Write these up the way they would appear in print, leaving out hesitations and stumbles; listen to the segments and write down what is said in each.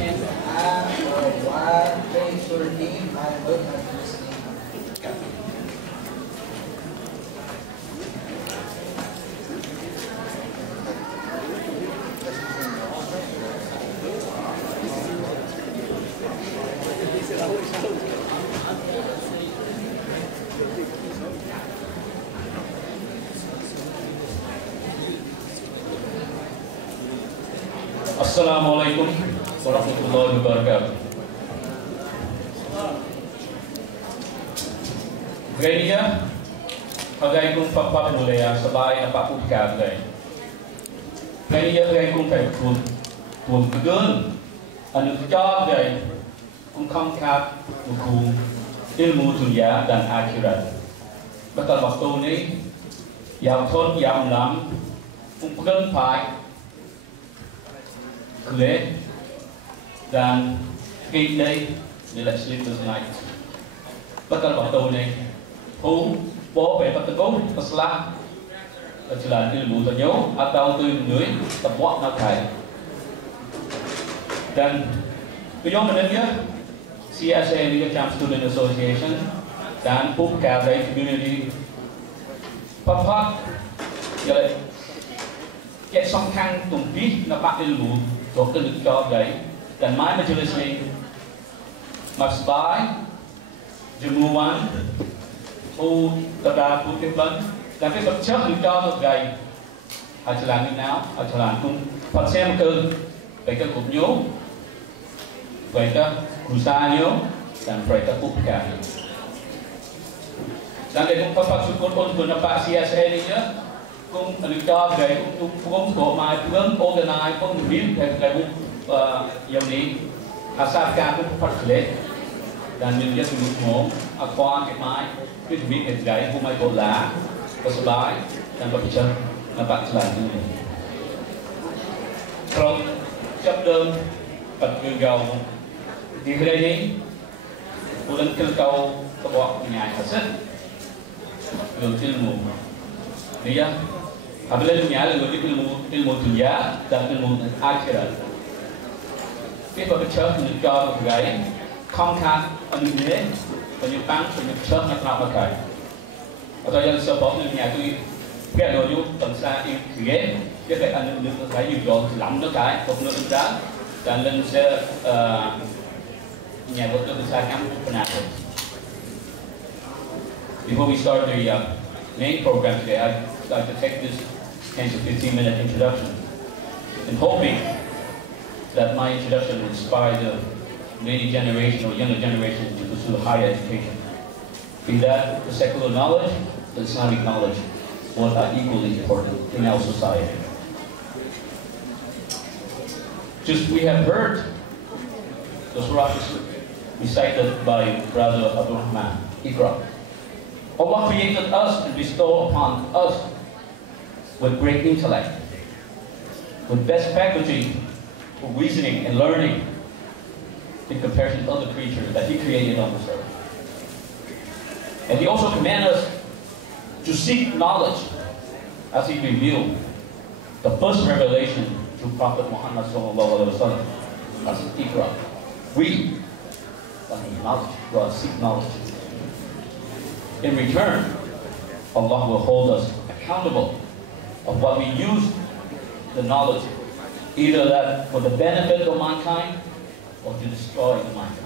and what is your name? I hope I'm listening. Assalamualaikum warahmatullahi wabarakatuh. Gaya Hagai kung papapulaya sa bahay na papukagay. Gaya kung kay kung kagun ano kagay kung kamkat kung ilmu dunia dan akhirat. Betul waktu ini yang thon yang lam kung pegang pai clear dan eight day let's sleepless night. Betul waktu ini hu bố về Phật tử Islam là ilmu tanyo atau tu người tập quát nào thầy dan beliau mendengar CSA ini Cham Student Association dan Hagai community Papa jadi kayak songkang tumpi nampak ilmu dokter cho Hagai dan mai majelis ini masbai jemuan Tada Putin dan cái vật chất được cho một ngày họ sẽ làm như nào họ sẽ làm cùng phần xem cơ về các cục nhố về các củ sa nhố dan về các cục cả dan để cũng có sự cốt của napa CSA này nhé cũng được cho về cũng có mai phương organize cũng được biết về cái dòng này Asaka cũng phát lệ dan mình biết được mồm qua cái mai cái việc này gái hôm nay còn lá có số bài dan berbicara nampak selanjutnya. From chấp đơn bật gương gầu di ini bulan kelkau kebawa nyai hasil gương ilmu dia apabila dunia lalu ilmu dunia dan ilmu akhirat kita berbicara tentang gaya kongkat anugerah penyumbang penyumbang yang telah pakai atau yang sebab dunia itu cái đồ du tận xa yêu ghế cái phải anh được phải dùng đồ lắm nó cái không nó đứng đá dan lên sẽ nhà vật được xa cắm phần nào. Before we start the main program today, I'd like to take this 10 to 15-minute introduction and hoping that my introduction will inspire the many generation or younger generation to pursue higher education. Be that the secular knowledge, the Islamic knowledge, both are equally important in our society. Just we have heard the surah recited by Brother Abdul Rahman, Iqra. Allah created us and bestowed upon us with great intellect, with best faculty for reasoning and learning in comparison to other creatures that He created on this earth. And He also commanded us to seek knowledge as He revealed the first revelation through Prophet Muhammad sallallahu alaihi wasallam. As Iqra, read, knowledge, seek knowledge. In return, Allah will hold us accountable of what we use the knowledge, either that for the benefit of mankind or to destroy mankind.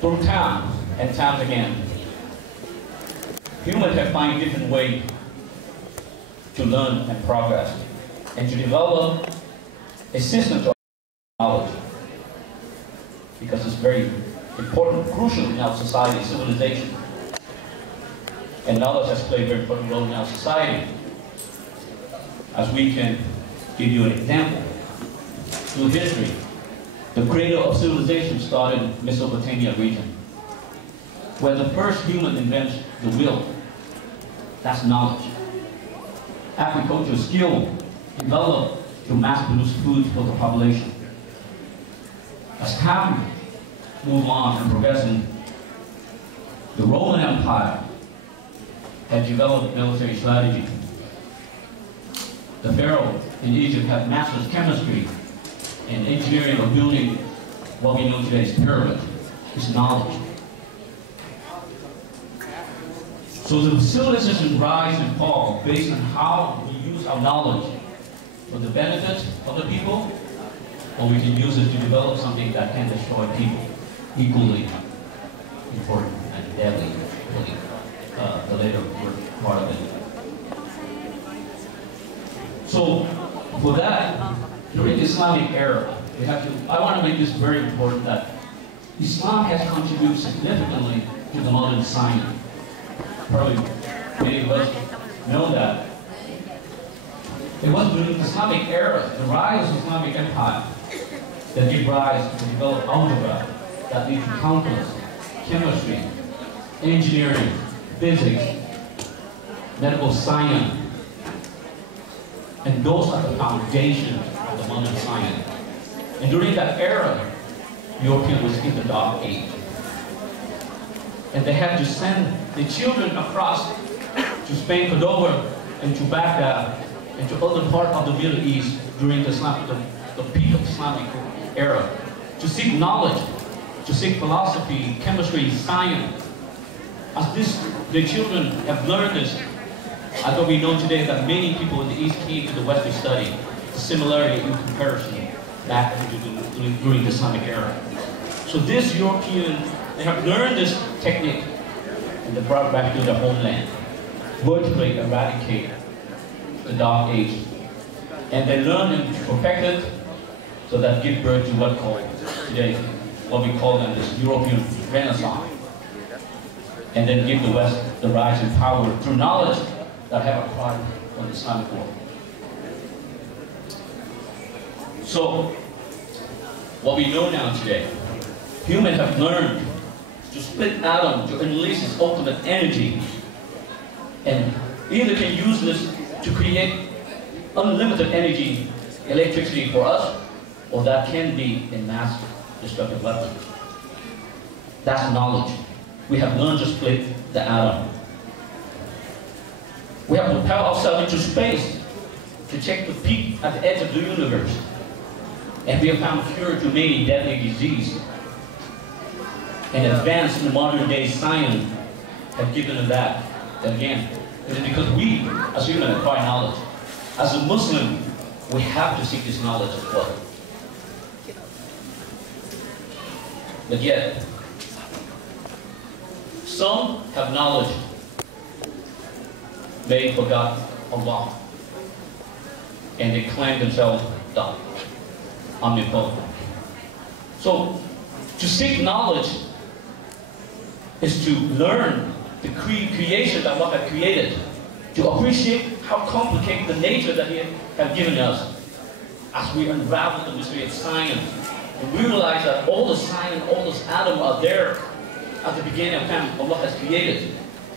Through time and time again, humans have found different ways to learn and progress and to develop a system to knowledge, because it's very important, crucial in our society, civilization. And knowledge has played a very important role in our society. As we can give you an example, through history, the cradle of civilization started in Mesopotamia region, where the first human invents the wheel. That's knowledge. Agricultural skill developed to mass produce food for the population. As time moved on and progressing, the Roman Empire had developed military strategy. The the pharaoh in Egypt had mastered chemistry and engineering of building what we know today as pyramid, is knowledge. So the civilization rise and fall based on how we use our knowledge for the benefit of the people, or we can use it to develop something that can destroy people. Equally important and deadly, the later part of it. So, for that, during the Islamic era, I want to make this very important that Islam has contributed significantly to the modern science. Probably many of us know that. It was during the Islamic era, the rise of the Islamic Empire, that gave rise to develop algebra, that led to calculus, chemistry, engineering, physics, medical science. And those are the foundations of the modern science. And during that era, Europeans was in the Dark Age. And they had to send the children across to Spain, Cordova, and to Baghdad, and to other parts of the Middle East during the peak of the Islamic era, to seek knowledge, to seek philosophy, chemistry, science. As the children have learned this, I thought we know today that many people in the East came to the West to study the similarity in comparison back during the Islamic era. So this European, they have learned this technique and they brought it back to their homeland, vertically eradicate the Dark Age. And they learned and perfected so that give birth to what we call them this European Renaissance. And then give the West the rise in power through knowledge that have acquired from the Islamic world. So, what we know now today, humans have learned to split atom to release its ultimate energy, and either can use this to create unlimited energy, electricity for us, or that can be a mass destructive weapon. That's knowledge. We have learned to split the atom. We have propelled ourselves into space to check the peak at the edge of the universe. And we have found cure to many deadly diseases. And advance in the modern day science have given us that. And again, it is because we, as humans, acquire knowledge. As a Muslim, we have to seek this knowledge as well. But yet, some have knowledge. They forgot Allah. And they claim themselves the omnipotent. So, to seek knowledge is to learn the creation that Allah had created, to appreciate how complicated the nature that He has given us. As we unravel the mystery of science, and we realize that all the science, all those atoms are there at the beginning of time Allah has created.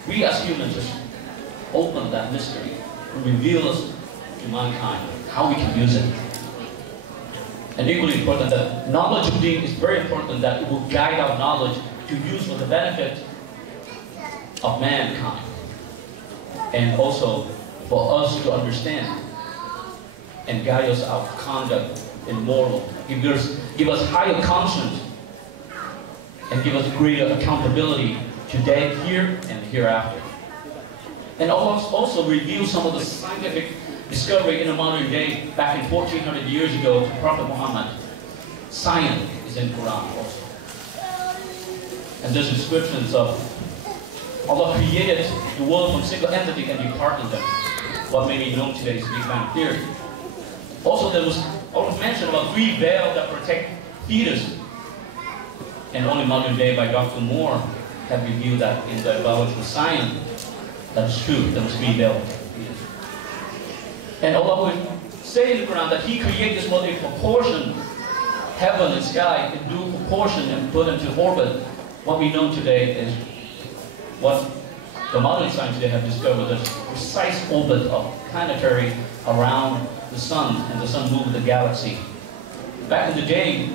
We as humans just open that mystery and reveal us to mankind how we can use it. And equally important, that knowledge of Deen is very important, that it will guide our knowledge to use for the benefit of mankind. And also for us to understand and guide us our conduct in moral. Give us higher conscience and give us greater accountability today, here, and hereafter. And also reveal some of the scientific discovery in the modern day back in 1400 years ago to Prophet Muhammad. Science is in Quran also. And there's inscriptions of Allah created the world from single entity and departed them. What may be known today as Big Bang Theory. Also there was mentioned about 3 veils that protect fetus. And only modern day by Dr. Moore have revealed that in the biological science. That's true, there was 3 veils. And Allah would say in the Quran that He created this world in proportion, heaven and sky, in due proportion, and put into orbit. What we know today is what the modern science today have discovered, the precise orbit of planetary around the sun, and the sun moves the galaxy. Back in the day,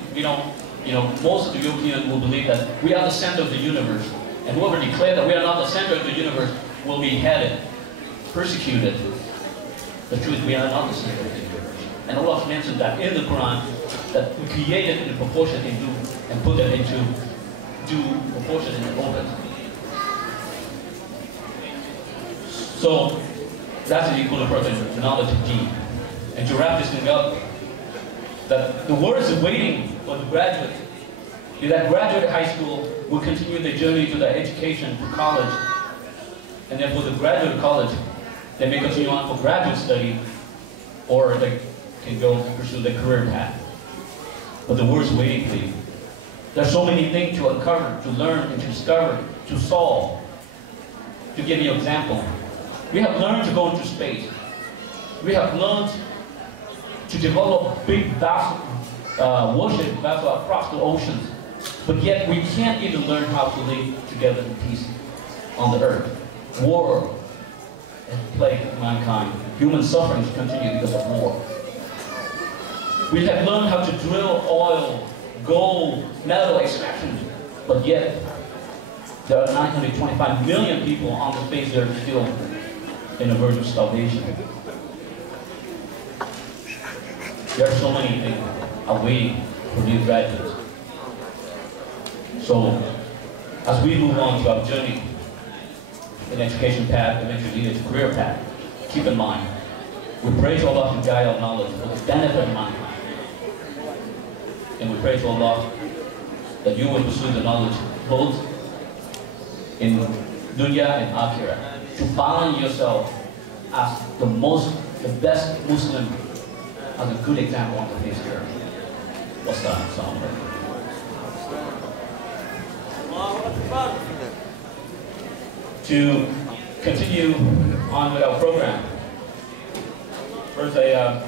most of the Europeans will believe that we are the center of the universe, and whoever declared that we are not the center of the universe will be beheaded, persecuted. The truth, we are not the single thing. And Allah mentioned that in the Quran, that we created in proportion into and put it into due proportion in the orbit. So that's the equal approach to knowledge of deed. And to wrap this thing up, that the world is waiting for the graduate. If that graduate high school will continue their journey to their education to college, and then for the graduate college, they may continue on for graduate study, or they can go pursue their career path. But the world is waiting for you. There's so many things to uncover, to learn, and to discover, to solve. To give you an example, we have learned to go into space. We have learned to develop big, vast warships across the oceans. But yet we can't even learn how to live together in peace on the earth. War has plagued mankind. Human sufferings continue because of war. We have learned how to drill oil, gold, metal extraction. But yet there are 925 million people on the face that are still in the verge of starvation. There are so many things awaiting for new graduates. So, as we move on to our journey in education path, eventually lead to career path, keep in mind, we pray to Allah to guide our knowledge for the benefit of mankind. And we pray to Allah that you will pursue the knowledge both in dunya and akhirah, to balance yourself as the best Muslim, as a good example on the face here. What's that song? To continue on with our program, first I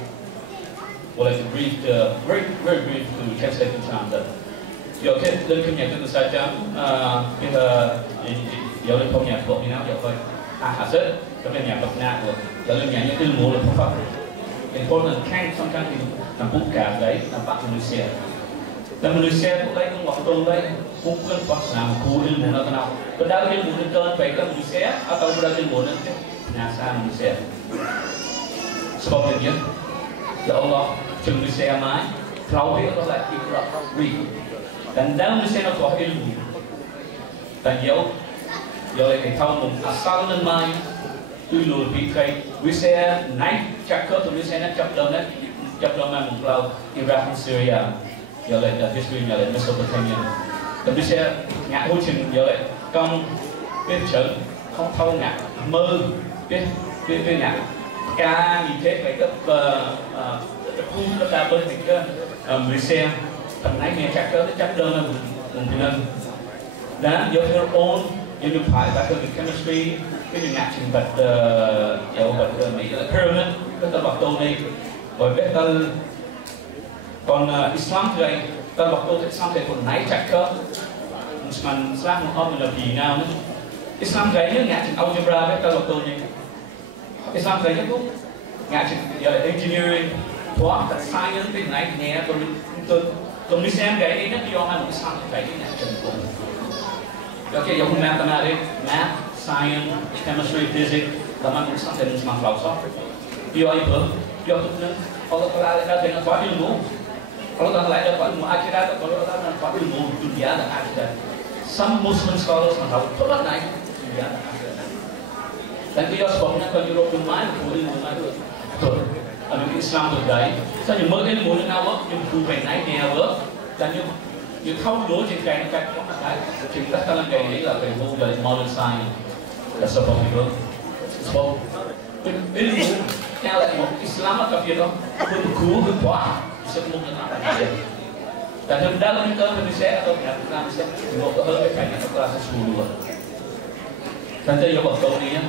would like to brief, very brief to translate the Cham that giờ cái lên công nhạc từ sai Cham bây giờ giờ lên công nhạc của nhau giờ thôi hạt rất cái nhạc bậc nạ của giờ lên nhạc những cái mùa là không phát important can sometimes làm bút cả đấy làm bạn Malaysia cũng lấy cũng ngọc tôn đấy cũng cần phát làm khu ilmu nó kenal padahal ilmu itu baik ke Malaysia atau berada ilmu itu NASA Malaysia sebabnya ya Allah chừng Malaysia mai kalau dia có lại ikhra read dan dalam Malaysia nó có ilmu dan giờ lại cái thao mùng asal lên mai tôi lùi bị cây Malaysia naik cakap tu Malaysia nak cap dalam mùng lao Iraq and Syria giờ lại history giờ lại Mesopotamia dan Malaysia ngã hối chừng giờ lại công biết chữ không thâu ngã mơ biết ngã ca như thế phải cấp khu nó ta bên thì cái Malaysia tầm nãy nghe chắc đơn là một lần đã do theo ôn như được phải ta cần chemistry cái đường ngạc trình vật dầu vật mỹ là pyramid cái ta bọc tôn này rồi biết ta còn Islam thì ta bọc tôn Islam thì còn nãy chắc cơ Muslim Islam không là gì nào nữa Islam cái nhớ ngạc trình algebra biết ta bọc tôn này Islam cái nhất lúc ngạc trình giờ là engineering hóa cả science cái này nghe tôi đi xem cái này nó đi online một Islam cái này trình cùng ok giống mathematics, math, science, chemistry, physics là mang một Islam thì Islam vào sót điều ấy vừa điều tốt nữa kalau kita lihat dengan kuat ilmu kalau kita lihat kuat ilmu akhirat kalau kita kuat ilmu dunia dan akhirat some Muslim scholars mengatakan betul naik dunia dan akhirat dan dia sebabnya kalau Eropa main ilmu itu betul Islam today sao những mới ilmu nó nào nhưng tu về này nghe vừa dan những không đối trên cái có cái chính tất cả cái này là về môn về modern science là sebab itu sebab ilmu yang lại một Islam atau dia dong berguru berkuah sebelum apa dan yang dalam itu Indonesia atau Vietnam bisa juga hơn cái này nó là số dan saya juga tahu ni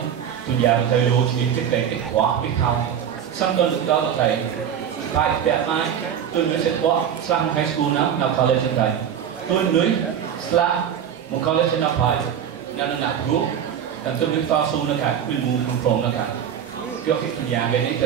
dunia thầy lô chỉ cái khóa cái thao xong cần được đó là thầy tại Việt Nam tôi mới sẽ qua Islam High School nào college trên thầy tôi mới Islam một college nào phải nên là nạp group dan tôi mới pha số nó cả ilmu control nó cả យកពីបញ្ញាគេនេះទៅ